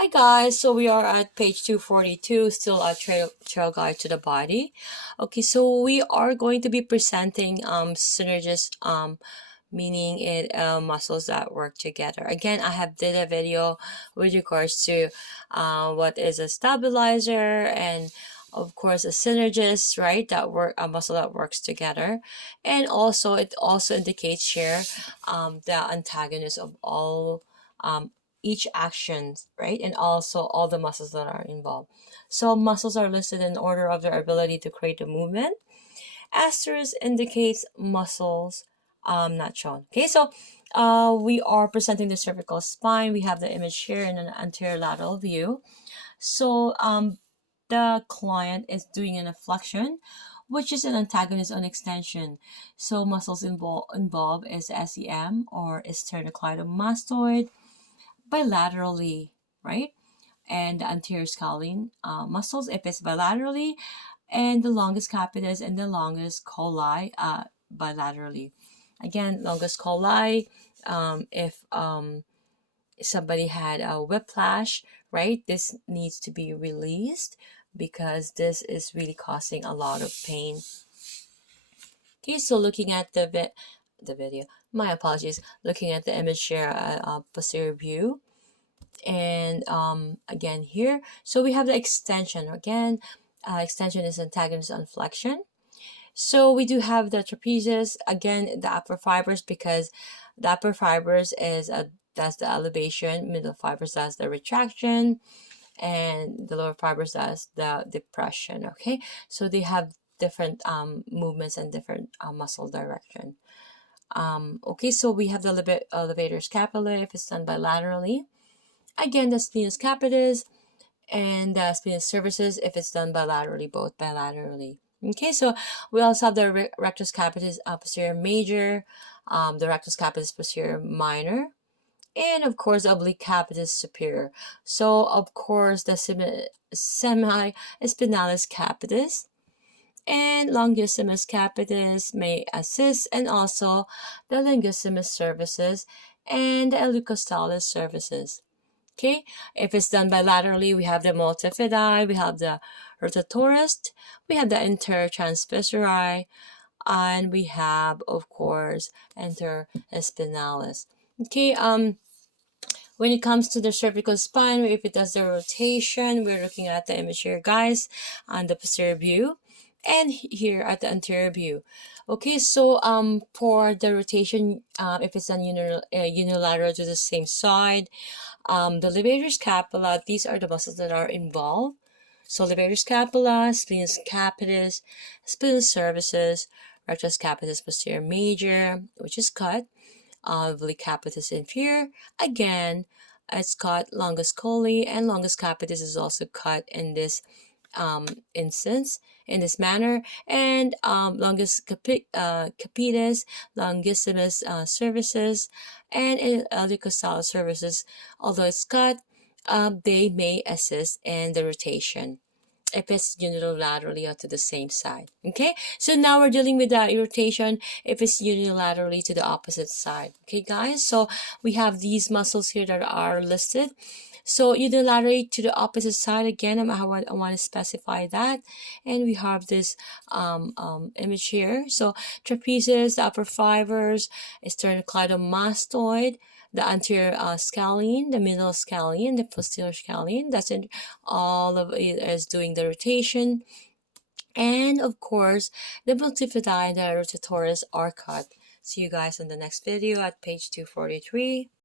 Hi guys, so we are at page 242, still a trail guide to the body. Okay, so we are going to be presenting synergist, meaning it muscles that work together. Again, I have did a video with regards to what is a stabilizer and of course a synergist, right? That work a muscle that works together, and also it also indicates here the antagonist of all each action, right? And also all the muscles that are involved. So muscles are listed in order of their ability to create a movement. Asterisk indicates muscles not shown. Okay, so we are presenting the cervical spine. We have the image here in an anterior lateral view. So the client is doing an flexion, which is an antagonist on extension. So muscles involved is SEM or sternocleidomastoid bilaterally, right? And the anterior scalene muscles if it's bilaterally, and the longest capitis and the longest colli bilaterally. Again, longest colli if somebody had a whiplash, right? This needs to be released because this is really causing a lot of pain. Okay, so looking at the video, my apologies, looking at the image here, posterior view. And again here, so we have the extension again. Extension is antagonist on flexion. So we do have the trapezius, again the upper fibers, because the upper fibers is that's the elevation, middle fibers that's the retraction, and the lower fibers that's the depression. Okay, so they have different movements and different muscle direction. Okay, so we have the elevator scapula if it's done bilaterally. Again, the splenius capitis and the splenius cervicis if it's done bilaterally, both bilaterally. Okay, so we also have the rectus capitis posterior major, the rectus capitis posterior minor, and of course the oblique capitis superior. So of course the semi-spinalis capitis and longissimus capitis may assist, and also the longissimus cervicis and the ilicostalis cervicis. Okay, if it's done bilaterally, we have the multifidi, we have the rotatorist, we have the intertransversi, and we have, of course, interspinalis. Okay, when it comes to the cervical spine, if it does the rotation, we're looking at the image here, guys, on the posterior view, and here at the anterior view. Okay, so for the rotation, if it's on unilateral to the same side, the levator scapula, these are the muscles that are involved. So levator scapula, splenius capitis, splenius cervicis, rectus capitis posterior major, which is cut, oblique capitis inferior. Again, it's cut longus colli, and longus capitis is also cut in this instance, in this manner, and longus capitis, longissimus cervicis, and ilicostalis cervicis, although it's cut, they may assist in the rotation if it's unilaterally or to the same side. Okay, so now we're dealing with the rotation if it's unilaterally to the opposite side. Okay guys, so we have these muscles here that are listed. So unilaterally to the opposite side, again, I want to specify that. And we have this image here. So trapezius, the upper fibers, sternocleidomastoid, the anterior scalene, the middle scalene, the posterior scalene. That's in all of it is doing the rotation. And of course, the multifidi and the rotatorus are cut. See you guys in the next video at page 243.